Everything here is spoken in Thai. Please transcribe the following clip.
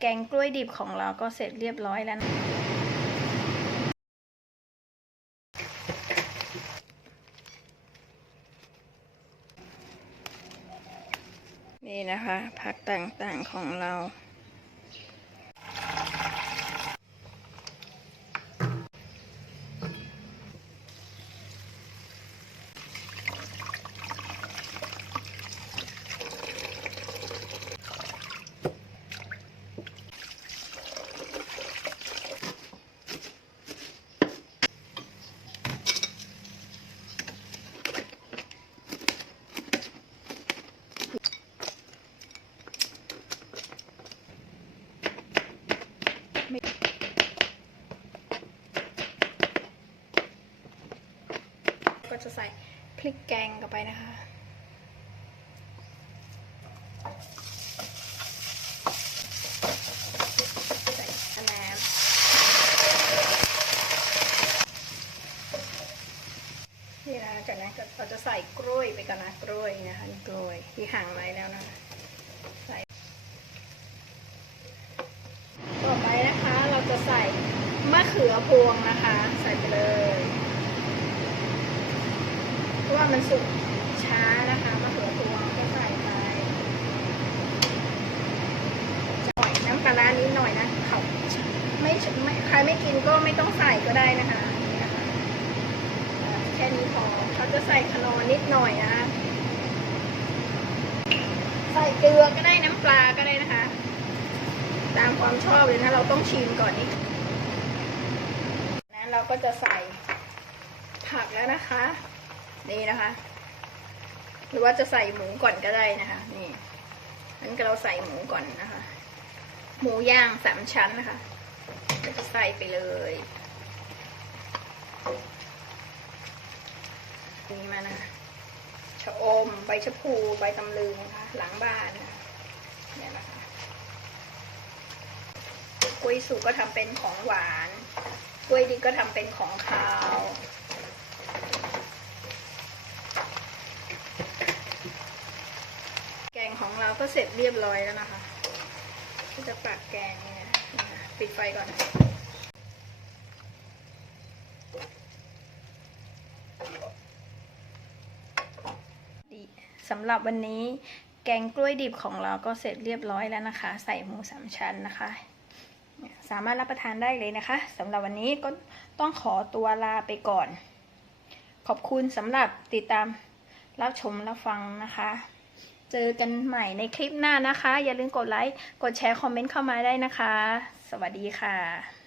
แกงกล้วยดิบของเราก็เสร็จเรียบร้อยแล้วนะนี่นะคะ ผักต่างๆของเรา จะใส่พริกแกงเข้าไปนะคะใส่น้ำนี่นะจากนั้นก็เราจะใส่กล้วยไปก่อนนะกล้วยนะคะกล้วยที่หั่นไว้แล้วนะคะใส่ต่อไปนะคะเราจะใส่มะเขือพวงนะคะ ใส่ไปเลย ราะว่ามันสุกช้านะคะมะเขือพวงก็ใส่ไปหน่อยน้ำปลาร้านิดหน่อยนะเขาไม่ใครไม่กินก็ไม่ต้องใส่ก็ได้นะคะแค่นี้พอเขาจะใส่ขนอนิดหน่อยนะใส่เกลือก็ได้น้ำปลาก็ได้นะคะ ตามความชอบเลยนะเราต้องชิมก่อนนี่นั้นเราก็จะใส่ผักแล้วนะคะ นี่นะคะ หรือว่าจะใส่หมูก่อนก็ได้นะคะ นี่นั้นก็เราใส่หมูก่อนนะคะ หมูย่างสามชั้นนะคะก็จะใส่ไปเลยนี่มานะคะชะอม ใบชะพู ใบตำลึงนะคะ หลังบ้านนะคะเนี่ยนะคะกล้วยสุกก็ทำเป็นของหวานกล้วยดิบก็ทำเป็นของคาว แกงของเรา ก็เสร็จเรียบร้อยแล้วนะคะก็จะปักแกงเนี่ยนะปิดไฟก่อน ดีสำหรับวันนี้แกงกล้วยดิบของเราก็เสร็จเรียบร้อยแล้วนะคะ ใส่หมูสามชั้นนะคะสามารถรับประทานได้เลยนะคะสำหรับวันนี้ก็ต้องขอตัวลาไปก่อน ขอบคุณสำหรับติดตามรับชมรับฟังนะคะ เจอกันใหม่ในคลิปหน้านะคะ อย่าลืมกดไลค์ กดแชร์ คอมเมนต์เข้ามาได้นะคะ สวัสดีค่ะ